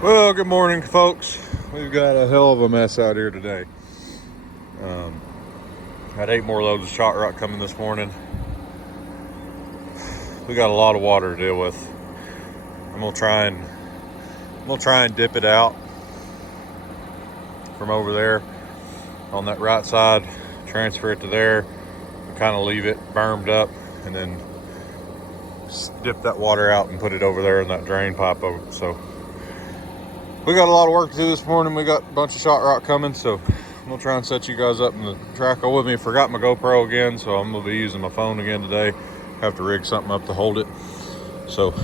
Well, good morning, folks. We've got a hell of a mess out here today. Had 8 more loads of shot rock coming this morning. We got a lot of water to deal with. I'm gonna try and dip it out from over there on that right side, transfer it to there, kind of leave it bermed up, and then dip that water out and put it over there in that drain pipe. So we got a lot of work to do this morning. We got a bunch of shot rock coming, so I'm gonna try and set you guys up in the track with me. Forgot my GoPro again, so I'm gonna be using my phone again today. Have to rig something up to hold it. So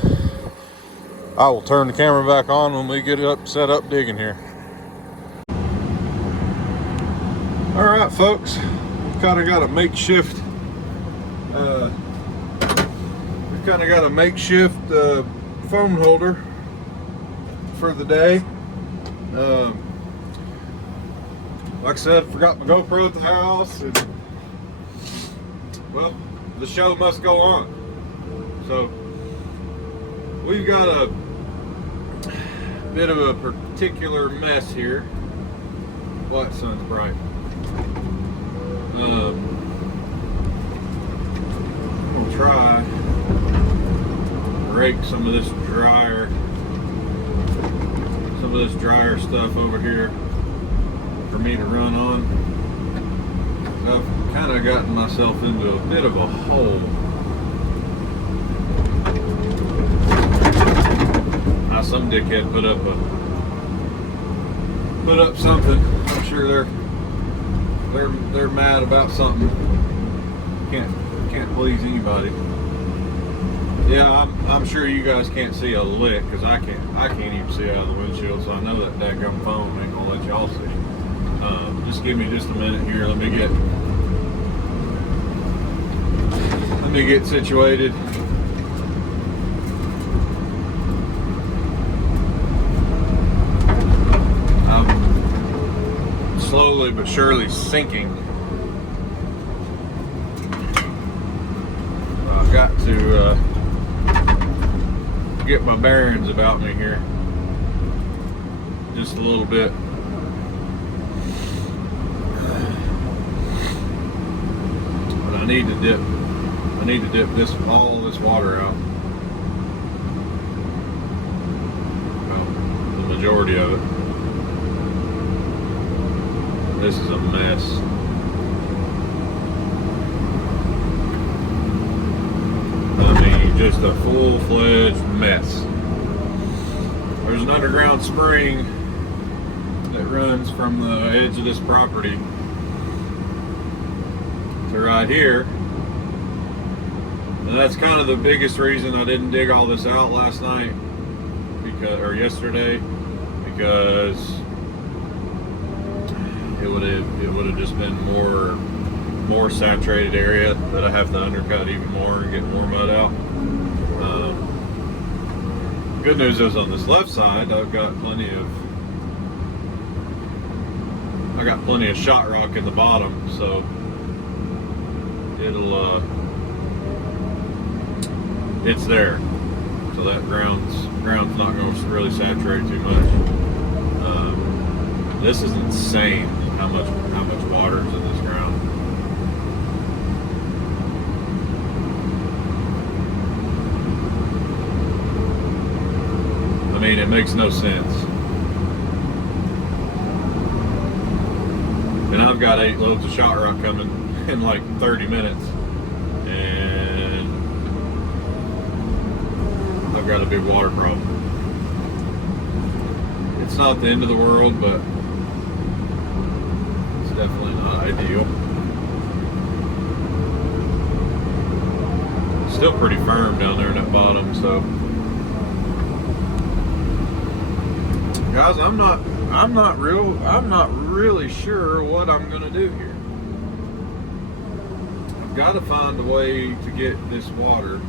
I will turn the camera back on when we get it set up digging here. All right, folks, we've kind of got a makeshift phone holder for the day. Like I said, forgot my GoPro at the house, and well, the show must go on. So we've got a bit of a particular mess here. What, sun's bright. I'm gonna try to rake some of this drier stuff over here for me to run on. I've kind of gotten myself into a bit of a hole. Now some dickhead put up something. I'm sure they're mad about something. Can't please anybody. Yeah, I'm sure you guys can't see a lick, because I can't even see out of the windshield, so I know that dadgum phone ain't gonna let y'all see. Just give me just a minute here. Let me get situated. I'm slowly but surely sinking. I've got to get my bearings about me here just a little bit. But I need to dip all this water out. Well, the majority of it. This is a mess. Just a full-fledged mess. There's an underground spring that runs from the edge of this property to right here, and that's kind of the biggest reason I didn't dig all this out last night or yesterday, because it would have just been more saturated area that I have to undercut even more and get more mud out. Good news is on this left side, I got plenty of shot rock in the bottom, so it's there. So that ground's not going to really saturate too much. This is insane how much water is in this ground. I mean, it makes no sense. And I've got 8 loads of shot rock coming in like 30 minutes. And I've got a big water problem. It's not the end of the world, but it's definitely not ideal. It's still pretty firm down there in that bottom, so guys, I'm not really sure what I'm gonna do here. I've got to find a way to get this water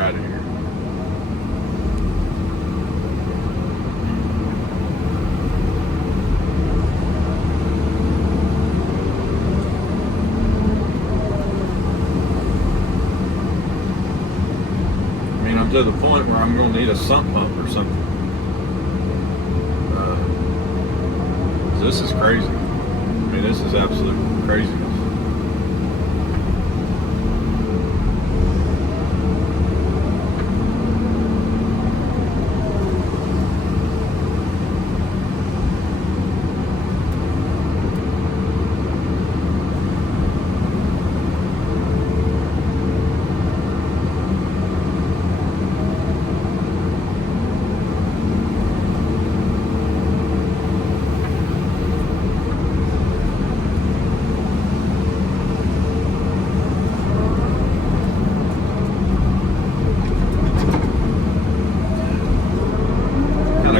out of here. to the point where I'm going to need a sump pump or something. This is crazy. I mean, this is absolute craziness.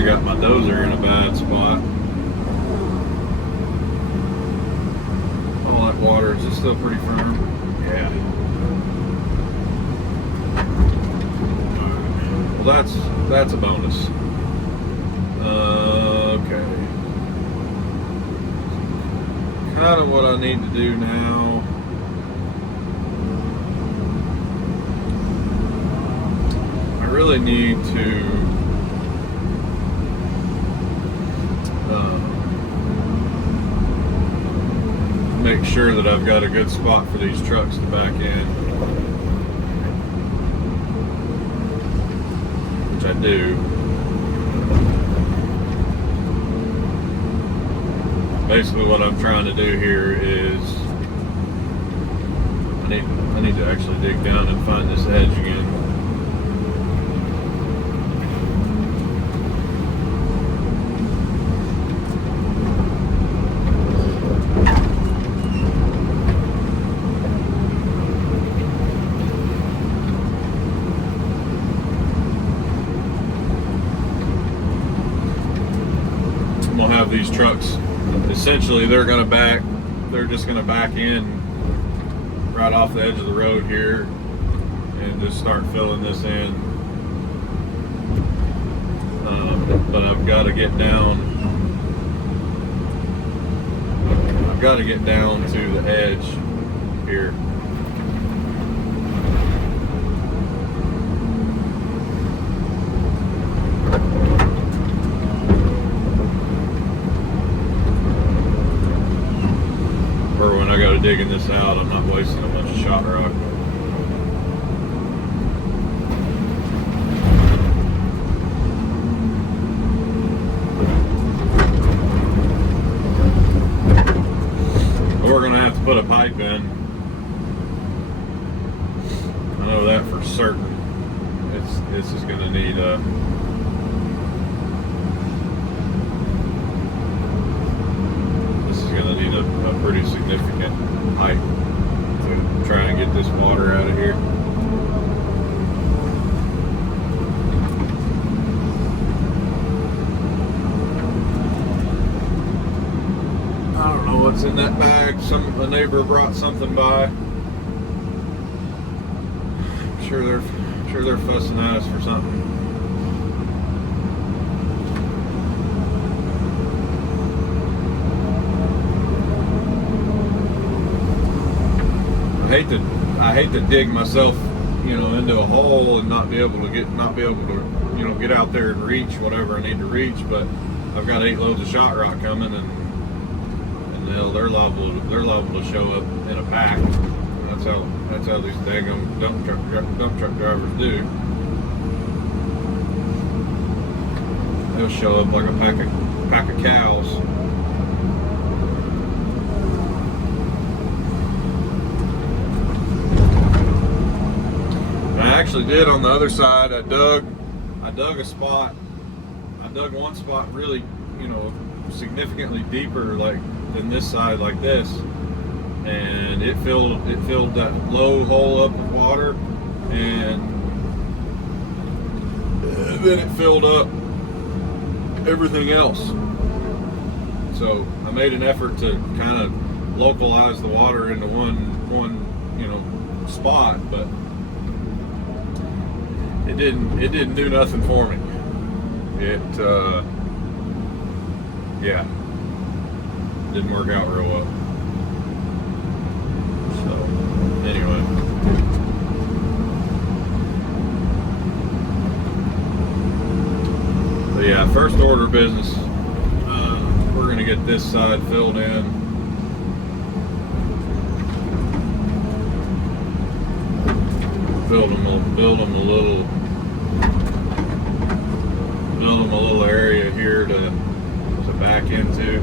Got my dozer in a bad spot. All that water, is it still pretty firm? Yeah. Well, that's a bonus. Okay. Kind of what I need to do now. I really need to make sure that I've got a good spot for these trucks to back in, which I do. Basically what I'm trying to do here is I need to actually dig down and find this edge again. Have these trucks, essentially they're just gonna back in right off the edge of the road here and just start filling this in. But I've got to get down to the edge here. When I go to digging this out, I'm not wasting a bunch of shot rock. We're going to have to put a pipe in. I know that for certain. This is going to need a pretty significant pipe to try and get this water out of here. I don't know what's in that bag. A neighbor brought something by. I'm sure they're fussing at us for something. I hate to dig myself, into a hole and not be able to get out there and reach whatever I need to reach. But I've got 8 loads of shot rock coming, and they're liable to show up in a pack. That's how these daggone dump truck drivers do. They'll show up like a pack of cows. I actually did on the other side. I dug a spot. I dug one spot really, significantly deeper than this side, like this, and it filled that low hole up with water, and then it filled up everything else. So I made an effort to kind of localize the water into one spot, but it didn't do nothing for me. Didn't work out real well. So anyway, First order of business, we're going to get this side filled in. Build them a little area here to back into.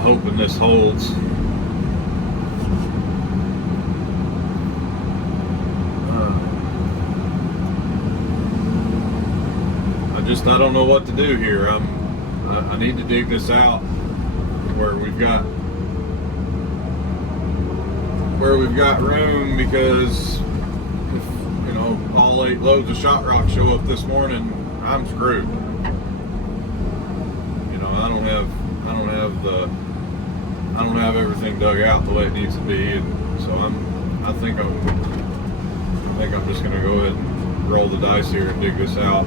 Hoping this holds. I don't know what to do here. I need to dig this out where we've got room, because if all 8 loads of shot rock show up this morning, I'm screwed. I don't have everything dug out the way it needs to be, and so I think I'm just gonna go ahead and roll the dice here and dig this out.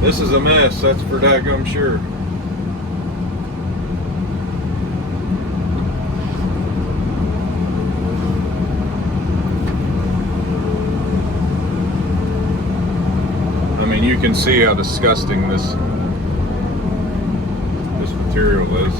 This is a mess, that's for daggum sure. You can see how disgusting this material is.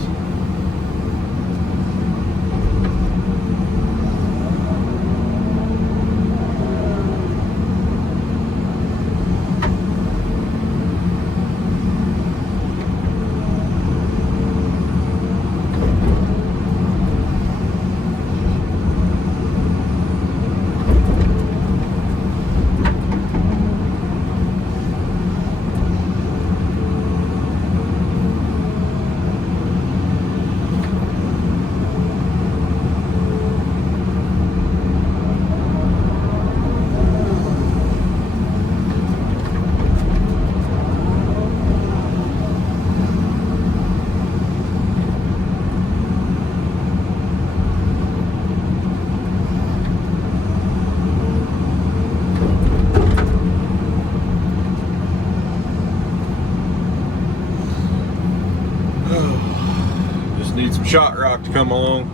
Need some shot rock to come along.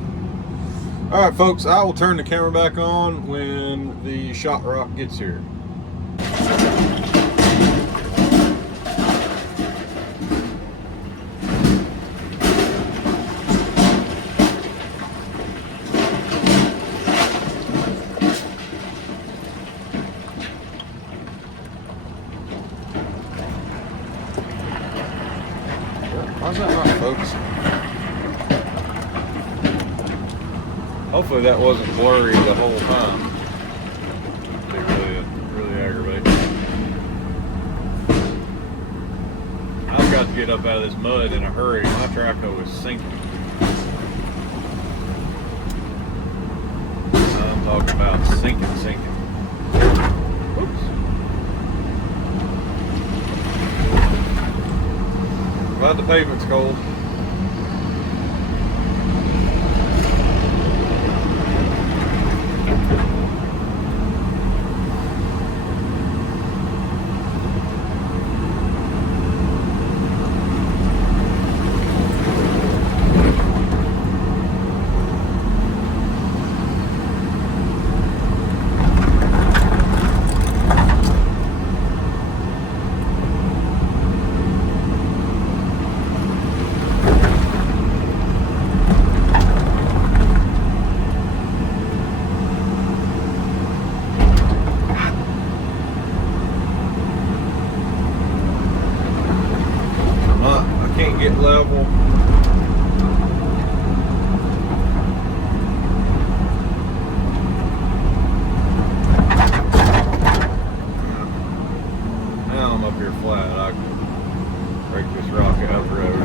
Alright folks, I will turn the camera back on when the shot rock gets here. How's that right, folks? Hopefully that wasn't blurry the whole time. It'd be really aggravating. I've got to get up out of this mud in a hurry. My traco is sinking. I'm talking about sinking. Oops. Glad the pavement's cold. Get level. Now I'm up here flat. I can break this rock out the road.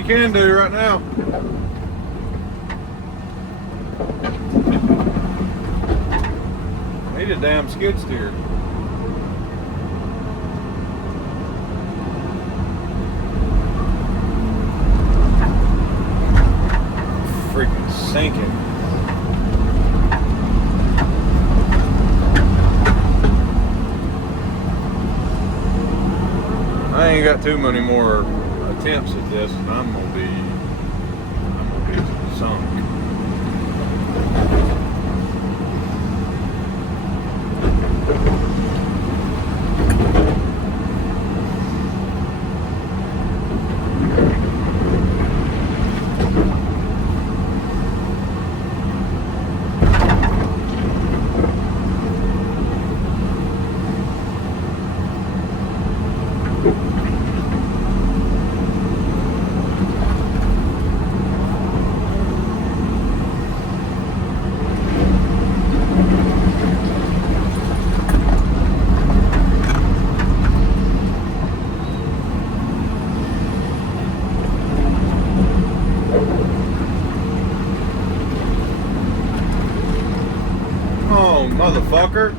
we can do right now. Need a damn skid steer. Freaking sinking. I ain't got too many more attempts at this, and I'm gonna be sunk. Oh, motherfucker.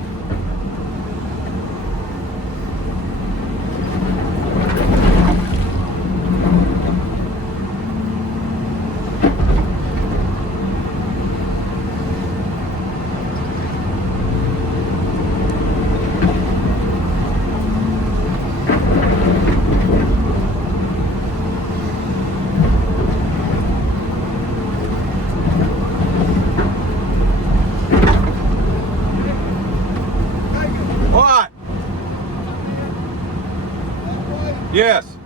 What? Yes.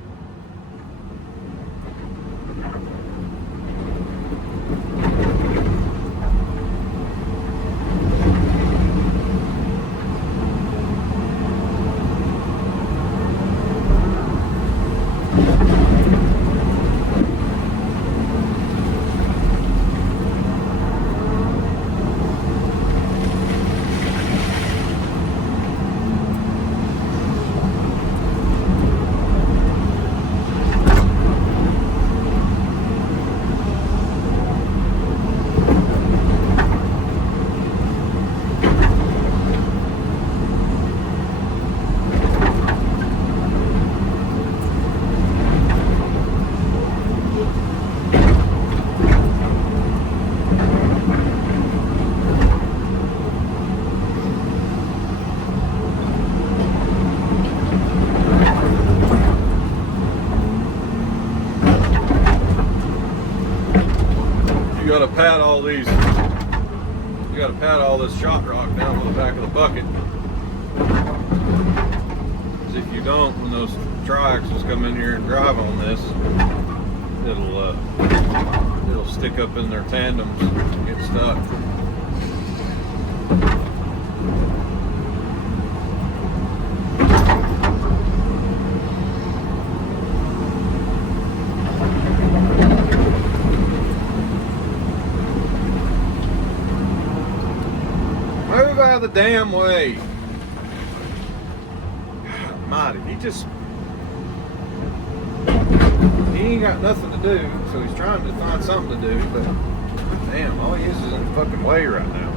You gotta pat all these. You gotta pat all this shot rock down with the back of the bucket. Because if you don't, when those tri-axles come in here and drive on this, it'll stick up in their tandems and get stuck. Move out of the damn way. Mighty, he ain't got nothing to do, so he's trying to find something to do, but damn, all he is in the fucking way right now.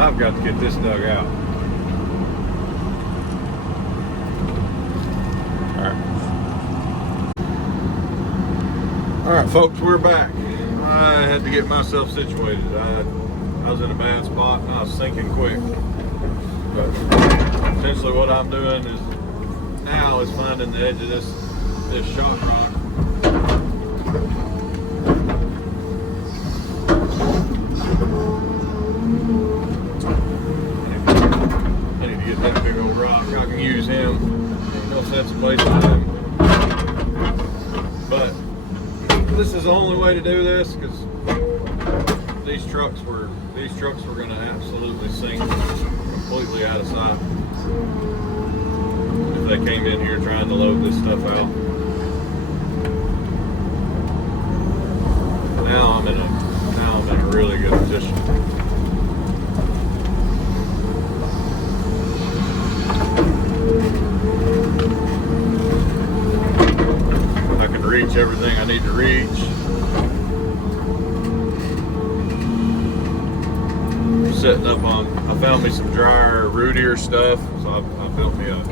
I've got to get this dug out. All right, folks, we're back. I had to get myself situated. I was in a bad spot and I was sinking quick. But essentially what I'm doing is now is finding the edge of this shock rock. I need to get that big old rock. I can use him. Ain't no sense of wasting him. But this is the only way to do this, because these trucks were going to absolutely sink completely out of sight if they came in here trying to load this stuff out. Now I'm in a really good position. I can reach everything I need to reach. Setting up on, I found me some drier, rootier stuff, so I built me a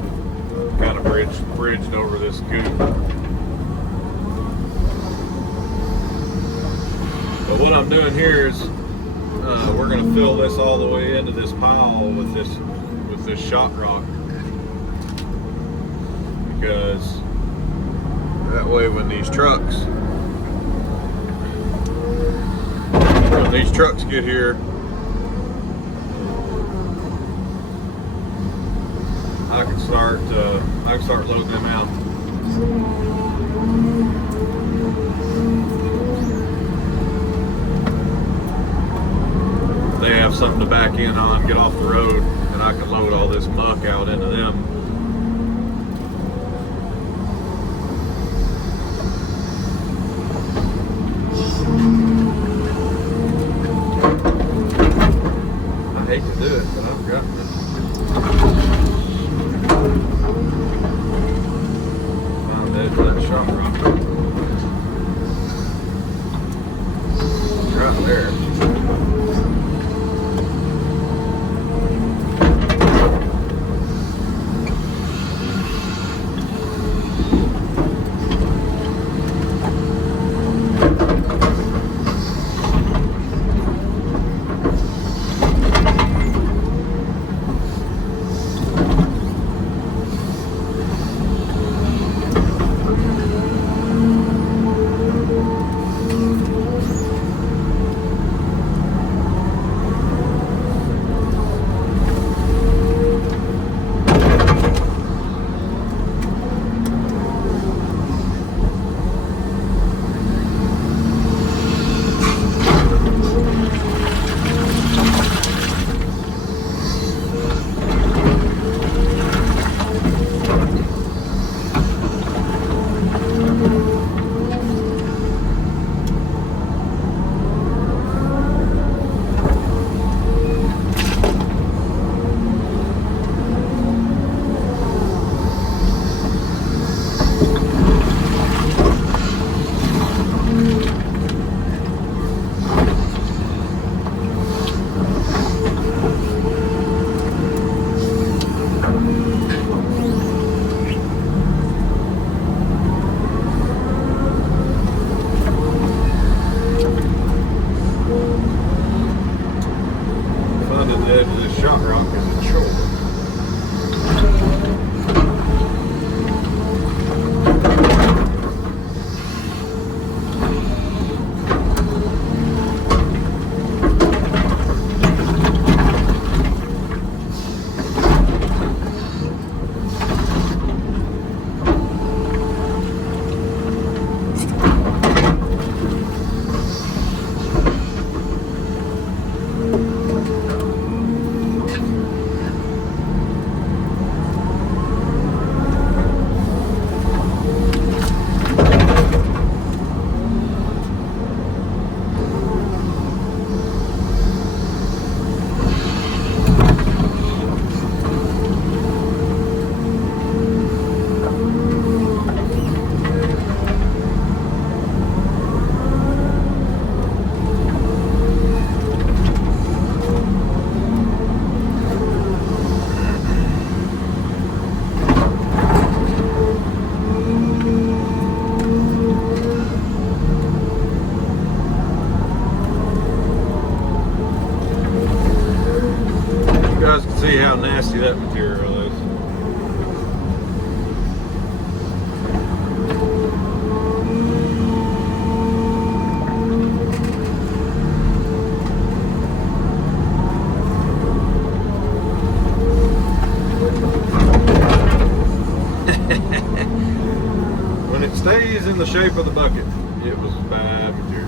kind of bridged over this coop. But what I'm doing here is we're going to fill this all the way into this pile with this shot rock, because that way when these trucks get here, I can start loading them out. They have something to back in on, get off the road, and I can load all this muck out into them. I hate to do it, but I've got to. That shot rock right there. shape of the bucket. It was bad material.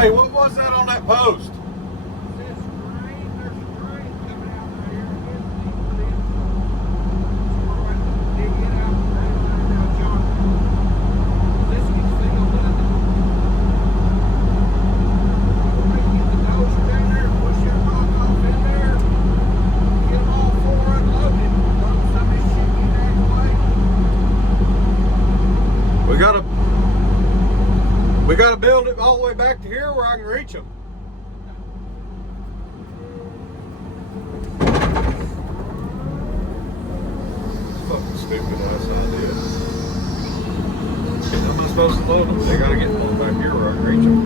Hey, what was that on that post? We gotta build it all the way back to here where I can reach them. Fucking stupid ass idea. How am I supposed to load them? They gotta get one back here where I can reach them.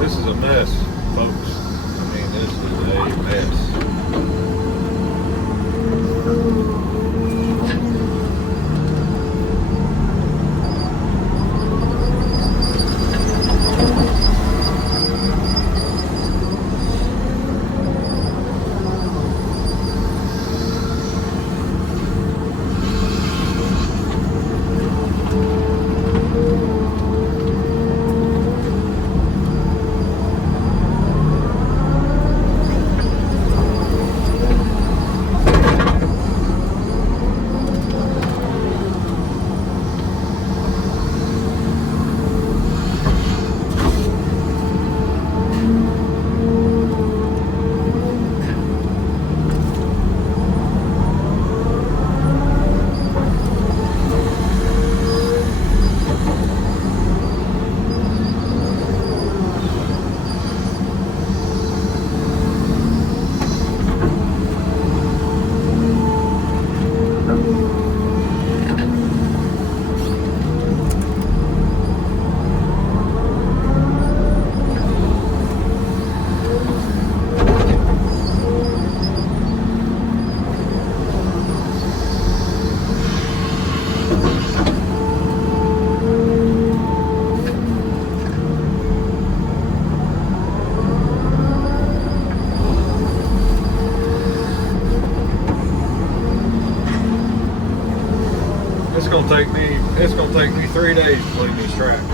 This is a mess, folks. I mean, this is a mess. It's gonna take me 3 days to clean these tracks.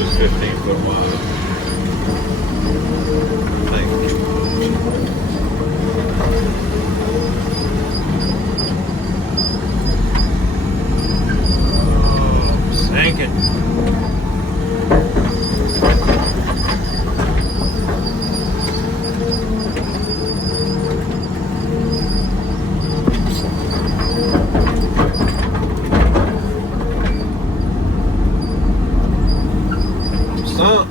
is 15 foot wide, I think. Oh, sinking. Sunk.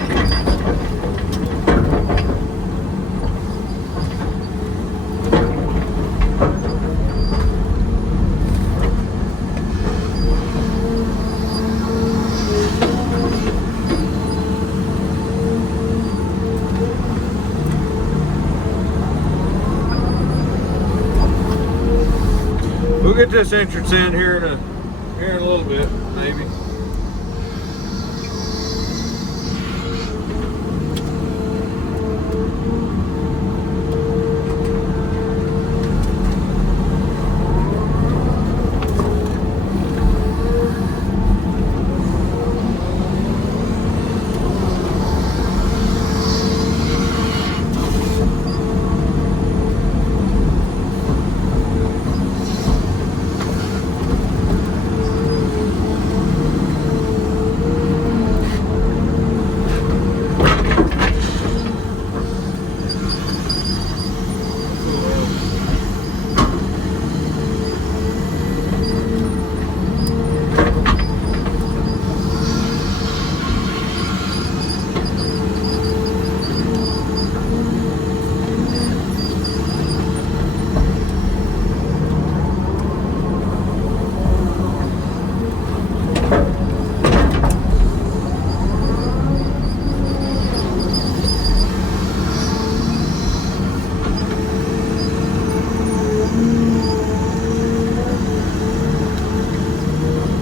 We'll get this entrance in here in a little bit, maybe.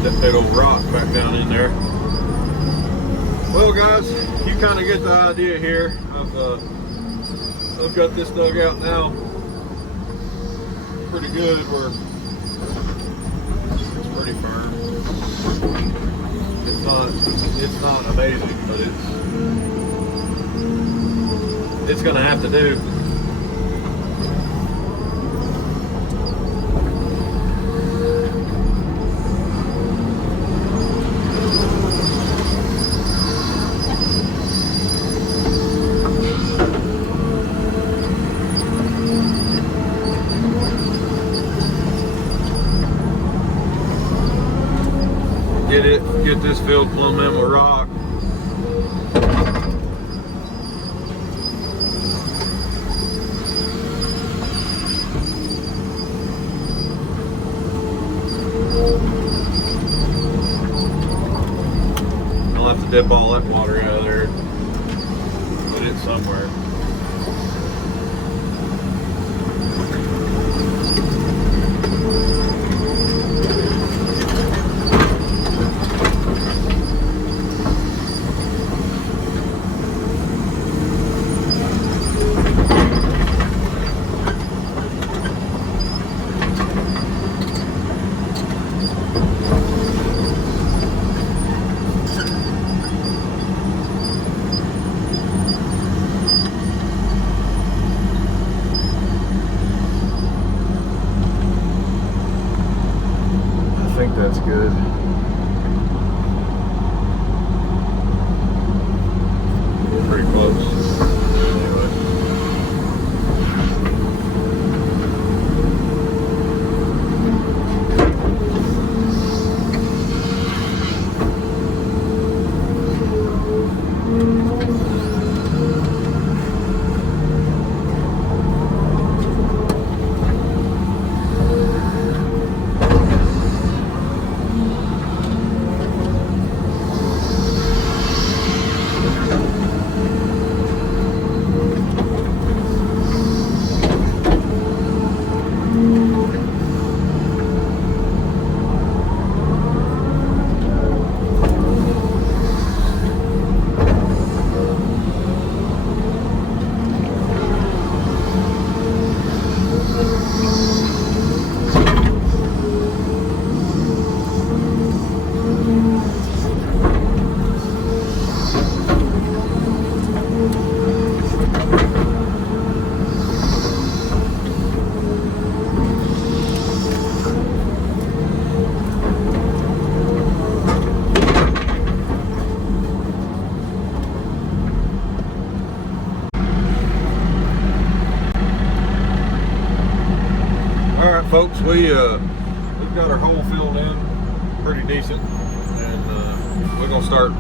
That big old rock back down in there. Well guys, you kind of get the idea here. I've got this dug out now pretty good where it's pretty firm. It's not amazing, but it's gonna have to do. Get this filled plumb in with rock. I'll have to dip all that water out of there, put it somewhere. I think that's good. Pretty close. Anyway. folks, we've got our hole filled in pretty decent, and we're gonna start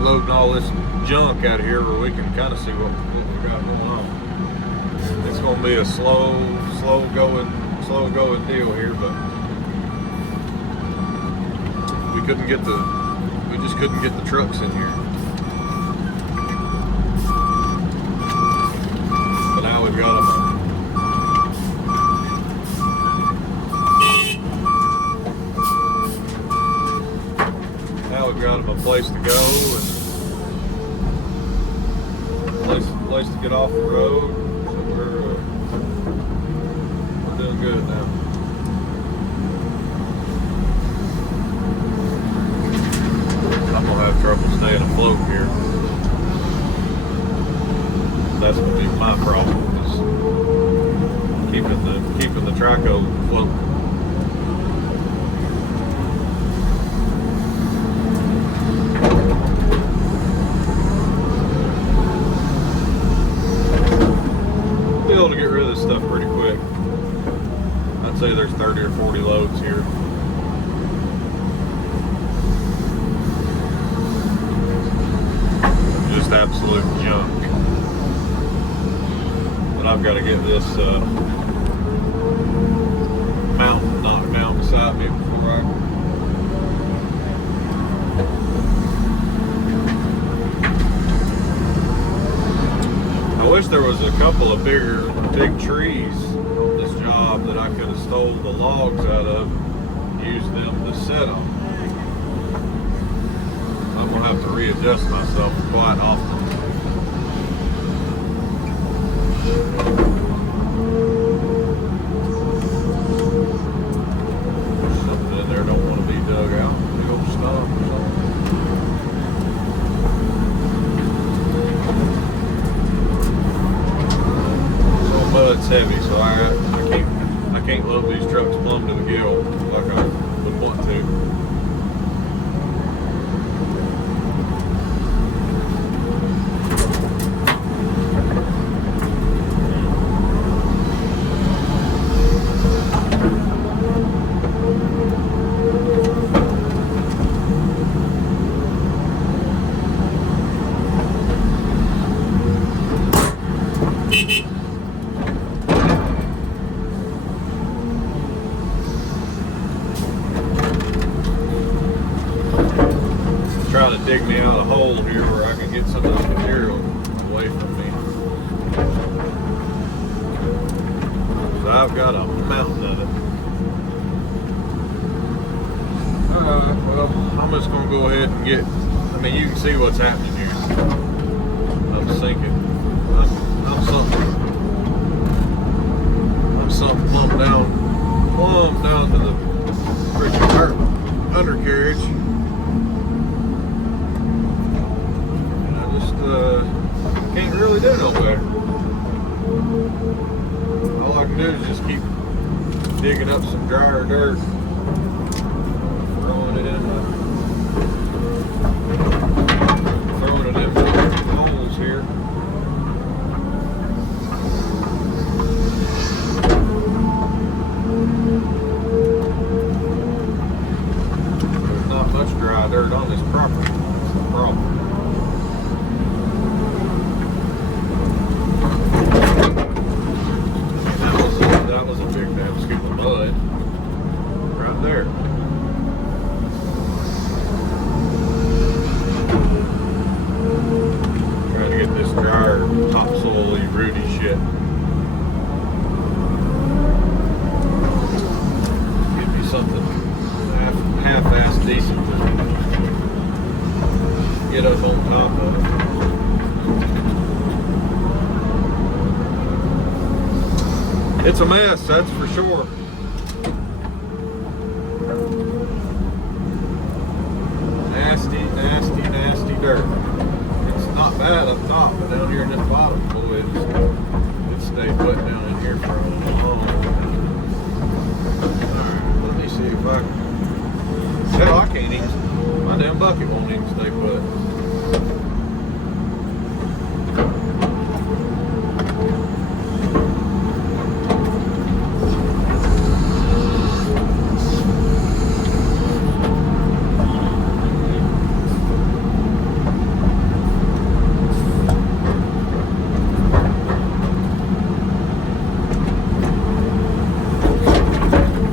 loading all this junk out of here where we can kind of see what we got going on. It's gonna be a slow going deal here, but we just couldn't get the trucks in here. But now we've got them. Now we've got them a place to go and place to get off the road. So we're doing good now. I'm gonna have trouble staying afloat here. That's gonna be my problem, is keeping the traco afloat. Be able to get rid of this stuff pretty quick. I'd say there's 30 or 40 loads here. Just absolute junk. But I've got to get this mountain knocked down beside me before I wish there was a couple of big trees on this job that I could have stole the logs out of, used them to set on. I'm gonna have to readjust myself quite often. There's something in there don't want to be dug out. Big old stump or something. Mud's heavy, so I can't load these trucks plumb to the gill like I would want to. Trying to dig me out a hole here where I can get some of this material away from me. So I've got a mountain of it. Alright, well, I'm just going to go ahead and you can see what's happening here. I'm sinking. I'm something plumb down to the freaking undercarriage. Can't really do no better. All I can do is just keep digging up some drier dirt, throwing it in holes here. There's not much dry dirt on this property. That's the problem. That was a big damn scoop of mud right there. Trying to get this drier, topsoil-y, rooty shit. Give me something half-assed decent to get up on top of. It's a mess, that's for sure. Nasty, nasty, nasty dirt. It's not bad up top, but down here in this bottom, boy, it stayed wet down in here for a long time. Alright, let me see if I can. Hell, I can't even. My damn bucket won't even stay put.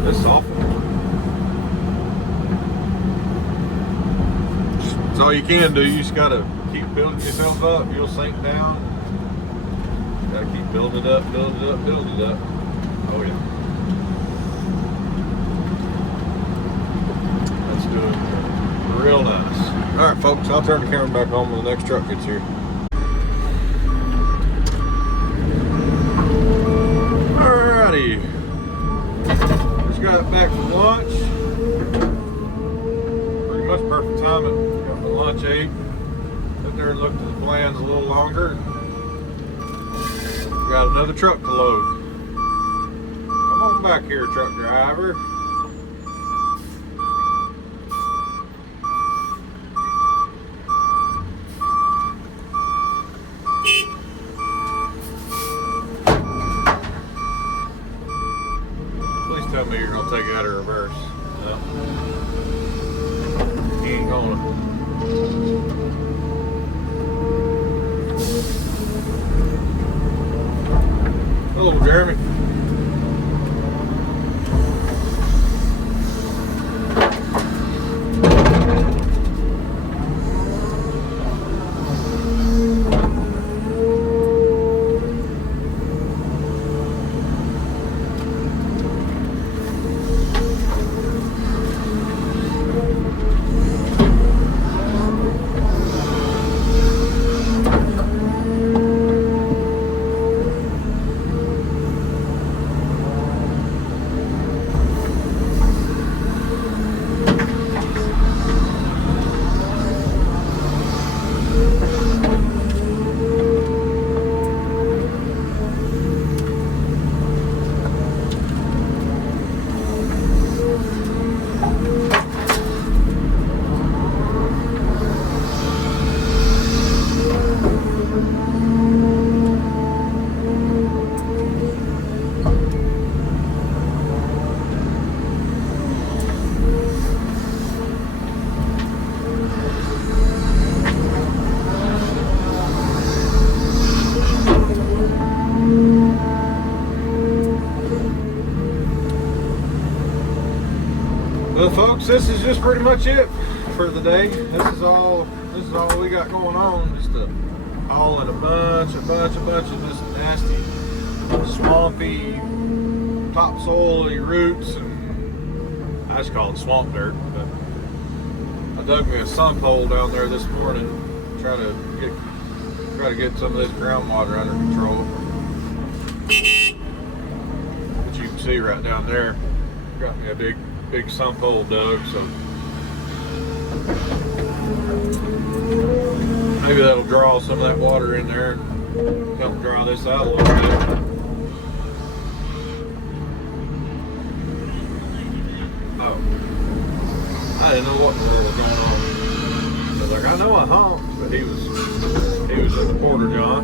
This is awful. That's all you can do. You just gotta keep building yourself up. You'll sink down. Gotta keep building it up, building it up, building it up. Oh yeah. That's doing real nice. All right, folks. I'll turn the camera back on when the next truck gets here. Alrighty. Just got back from lunch. Pretty much perfect timing. Got my lunch ate. Sat there and looked at the plans a little longer. Got another truck to load. Come on back here, truck driver. Please tell me you're gonna take it out of reverse. No. He ain't gonna. Hello, Jeremy. Well, folks, this is just pretty much it for the day. This is all we got going on. Just all in a bunch of this nasty, swampy, topsoily roots, and I just call it swamp dirt. But I dug me a sump hole down there this morning, try to get some of this groundwater under control. But you can see right down there, got me a big sump hole dug, so maybe that'll draw some of that water in there and help dry this out a little bit. Oh, I didn't know what in the world was going on. I was like, I know I honked, but he was in the Porter John.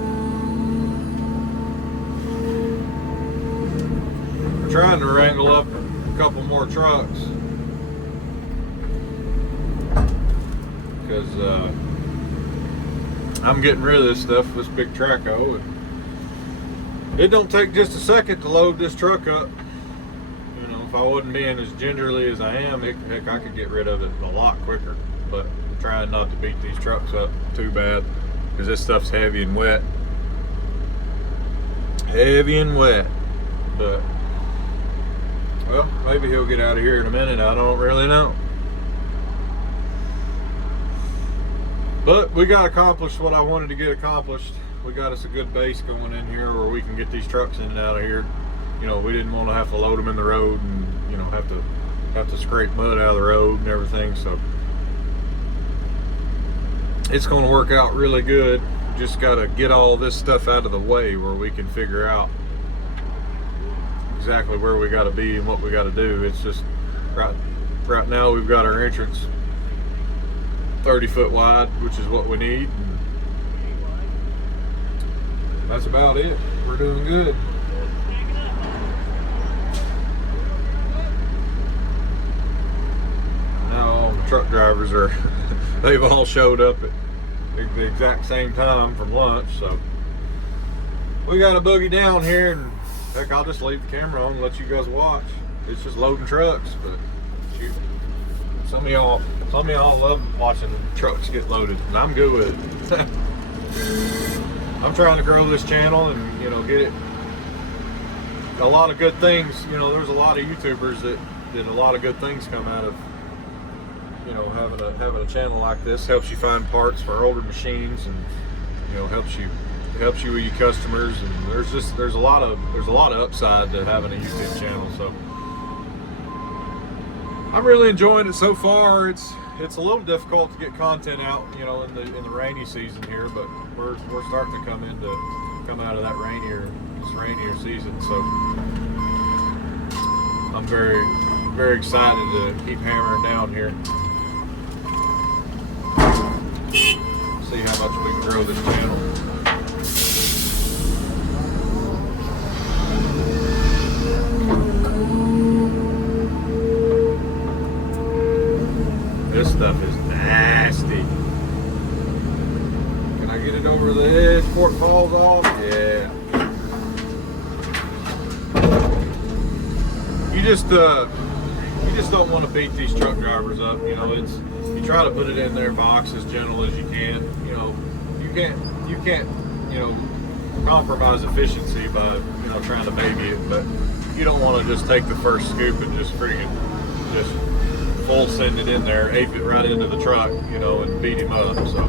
We're trying to wrangle up a couple more trucks because I'm getting rid of this stuff, this big Traco, and it don't take just a second to load this truck up. You know, if I wasn't being as gingerly as I am, heck, I could get rid of it a lot quicker, but I'm trying not to beat these trucks up too bad because this stuff's heavy and wet. But well, maybe he'll get out of here in a minute. I don't really know. But we got accomplished what I wanted to get accomplished. We got us a good base going in here where we can get these trucks in and out of here. You know, we didn't want to have to load them in the road and, you know, have to scrape mud out of the road and everything. So it's going to work out really good. Just got to get all this stuff out of the way where we can figure out exactly where we got to be and what we got to do. It's just right now we've got our entrance 30 foot wide, which is what we need. And that's about it. We're doing good. Now all the truck drivers are they've all showed up at the exact same time from lunch, so we got a boogie down here, and heck, I'll just leave the camera on and let you guys watch. it's just loading trucks. But shoot, some of y'all love watching trucks get loaded, and I'm good with it. I'm trying to grow this channel and, you know, get it a lot of good things. You know, there's a lot of YouTubers that did a lot of good things come out of, you know, having a channel like this. Helps you find parts for older machines, and, you know, helps you with your customers. And there's a lot of upside to having a YouTube channel. So I'm really enjoying it so far. It's a little difficult to get content out, you know, in the rainy season here, but we're starting to come out of that rainier season. So I'm very, very excited to keep hammering down here. See how much we can grow this channel. This stuff is nasty. Can I get it over the edge before it falls off? Yeah. You just don't want to beat these truck drivers up. You know, you try to put it in their box as gentle as you can. You know, you can't, you know, compromise efficiency by, you know, trying to baby it, but you don't want to just take the first scoop and just full send it in there, ape it right into the truck, you know, and beat him up. So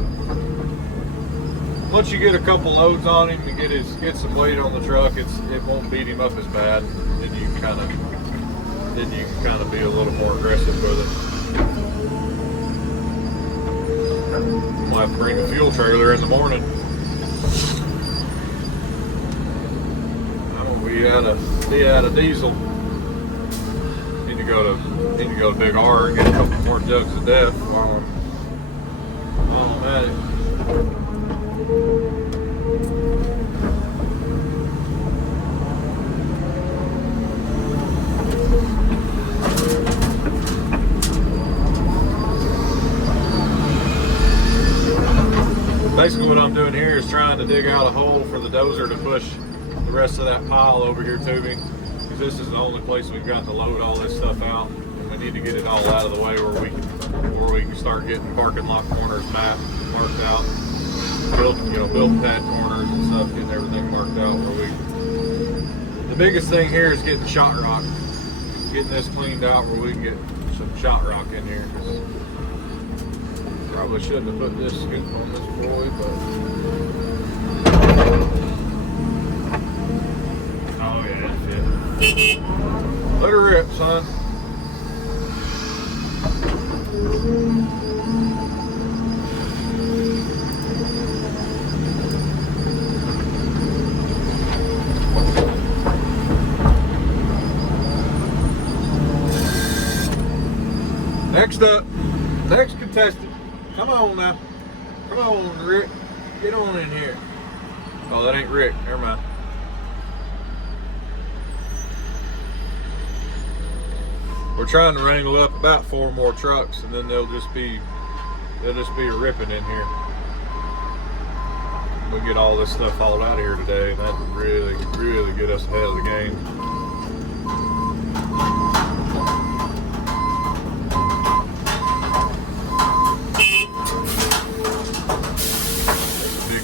once you get a couple loads on him and get some weight on the truck, it won't beat him up as bad. Then you can kind of be a little more aggressive with it. We'll have to bring a fuel trailer in the morning. I'm gonna be out of diesel. Need to go to Big R and get a couple more jugs of death while I'm at it. Basically what I'm doing here is trying to dig out a hole for the dozer to push the rest of that pile over here to me, because this is the only place we've got to load all this stuff out, and we need to get it all out of the way where we can start getting parking lot corners marked out, build pad corners and stuff, getting everything marked out the biggest thing here is getting shot rock, getting this cleaned out where we can get some shot rock in here. Probably shouldn't have put this scoop on this boy, but oh yeah, it fit. Let her rip, son. Next contestant. Come on now. Come on, Rick. Get on in here. Oh, that ain't Rick. Never mind. We're trying to wrangle up about 4 more trucks, and then they'll just be ripping in here. We'll get all this stuff hauled out of here today, and that would really, really get us ahead of the game.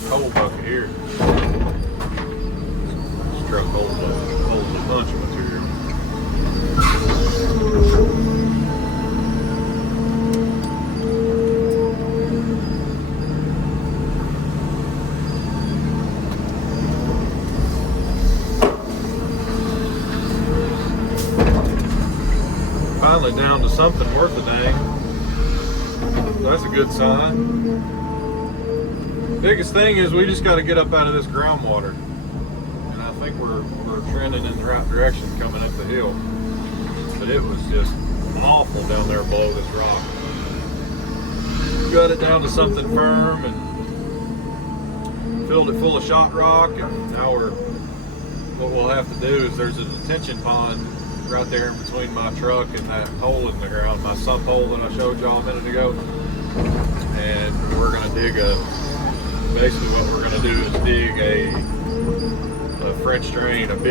Coal bucket here. This truck holds a bunch of material. Finally down to something worth a dang. That's a good sign. Biggest thing is we just got to get up out of this groundwater, and I think we're trending in the right direction coming up the hill, but it was just awful down there below this rock. Got it down to something firm and filled it full of shot rock, and now what we'll have to do is there's a detention pond right there in between my truck and that hole in the ground, my sump hole that I showed y'all a minute ago, and we're going to dig basically what we're going to do is dig a French drain, as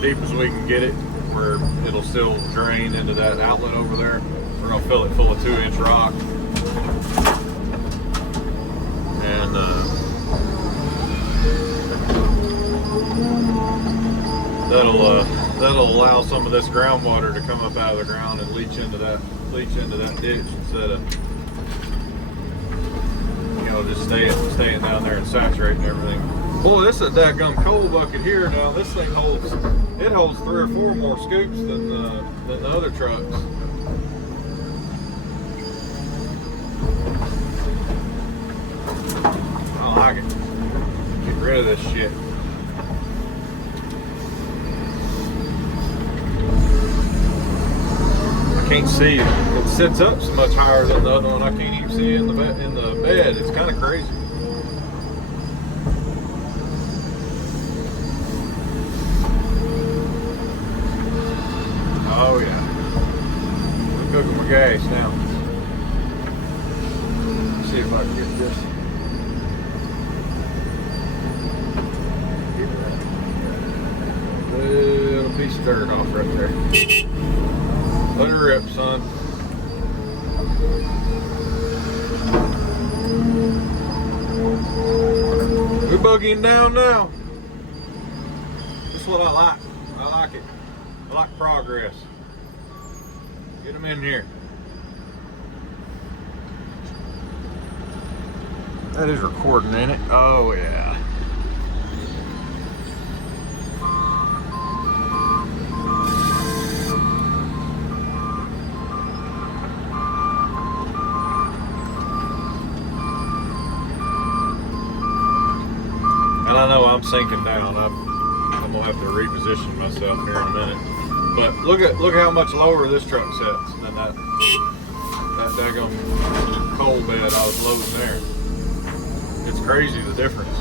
deep as we can get it, where it'll still drain into that outlet over there. We're gonna fill it full of 2-inch rock. And that'll allow some of this groundwater to come up out of the ground and leach into that ditch instead of, you know, just staying down there and saturating everything. Boy, this is a dadgum coal bucket here. Now this thing holds 3 or 4 more scoops than the other trucks. I don't like it. Get rid of this shit. I can't see it. It sits up so much higher than the other one. I can't even see it in the bed. It's kind of crazy. Oh yeah. I'm cooking my gas now. Let's see if I can get this. Little piece of dirt off right there. Let her rip, son. We're buggying down now. This is what I like. I like it. I like progress. Get them in here. That is recording, ain't it? Oh yeah. And I know I'm sinking down. I'm gonna have to reposition myself here in a minute. But look how much lower this truck sits than that daggone coal bed I was loading there. It's crazy the difference.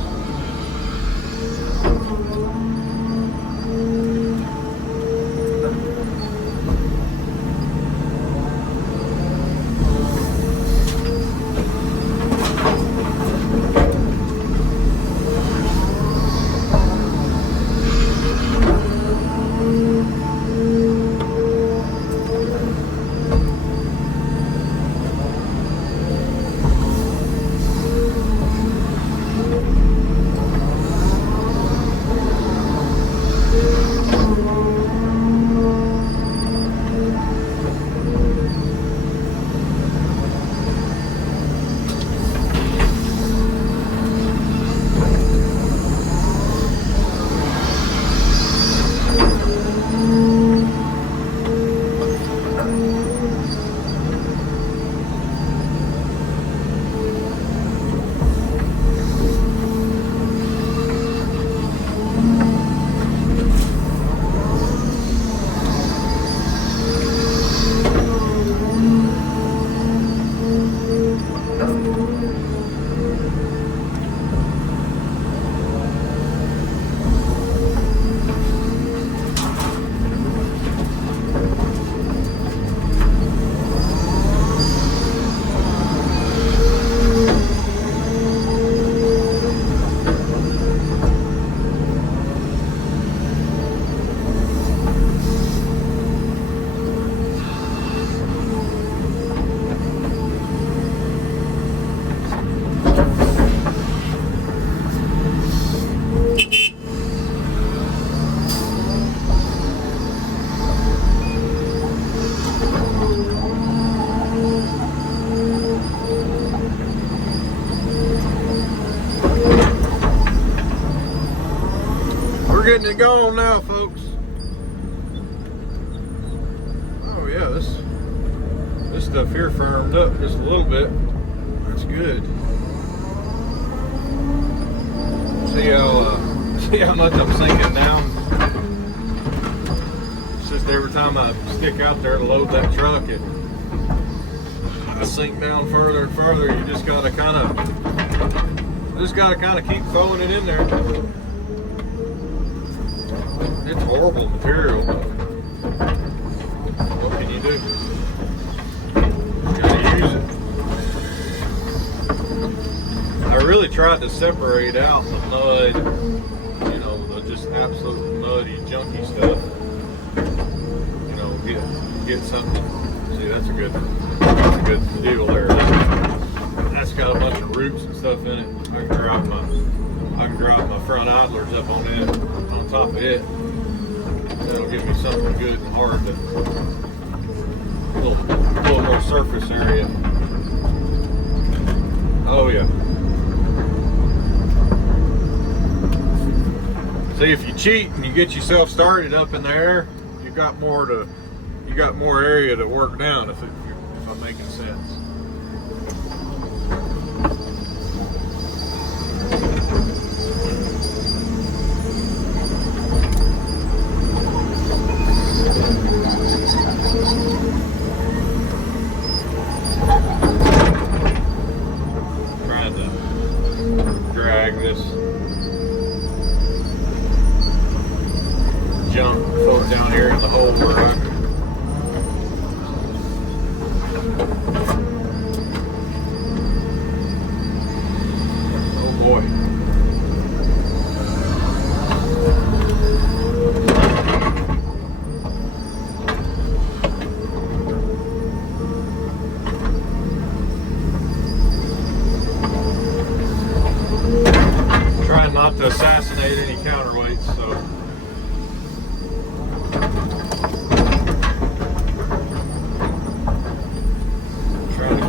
Getting it going now, folks. Oh yeah, this stuff here firmed up just a little bit. That's good. See how much I'm sinking down. It's just every time I stick out there to load that truck, I sink down further and further. You just gotta kind of keep throwing it in there. It's horrible material, but what can you do? You gotta use it. I really tried to separate out the mud, you know, the just absolute muddy, junky stuff. get something. See, that's a good deal there. That's got a bunch of roots and stuff in it. I can drop my front idlers up on it, on top of it. That'll give me something good and hard to little more surface area. Oh yeah. See, if you cheat and you get yourself started up in the air, you got more area to work down if I'm making sense. Trying to drag this junk float down here in the hole where I can. Oh boy. Trying not to assassinate any counterweights, so. Trying to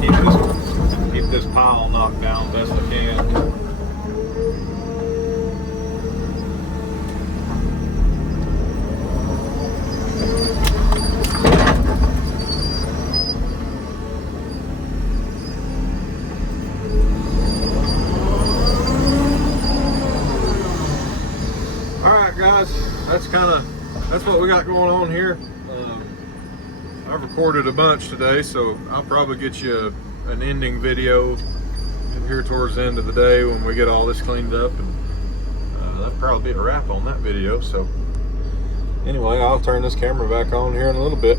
keep this pile knocked down best I can. Alright guys, that's what we got going on here. I've recorded a bunch today, so I'll probably get you an ending video here towards the end of the day when we get all this cleaned up, and that'll probably be a wrap on that video. So anyway, I'll turn this camera back on here in a little bit.